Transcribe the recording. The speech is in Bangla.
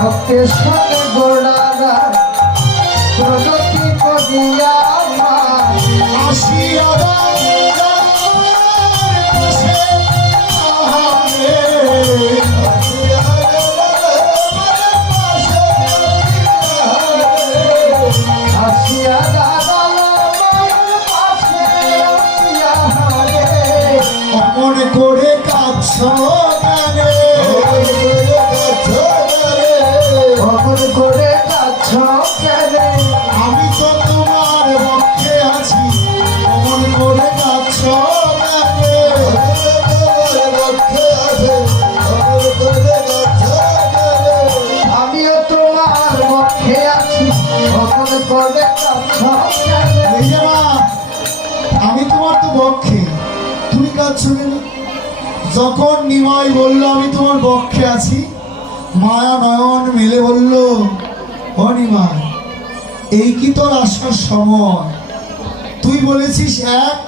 ভক্তের সঙ্গে গোড়ারা প্রগতি করিয়া আসিয়া অমন করে কাছ অমন করে কাছ আমি তো তোমার পক্ষে আছি অমন করে কাছ আমিও তোমার পক্ষে আছি অমন করে কাছ আমি তোমার তো পক্ষে তুমি কাঁদছ কেন? যখন নিমাই বলল আমি তোমার পক্ষে আছি মায়া নয়ন মেলে বলল ও নিমাই এই কি তোর আসার সময়? তুই বলেছিস এক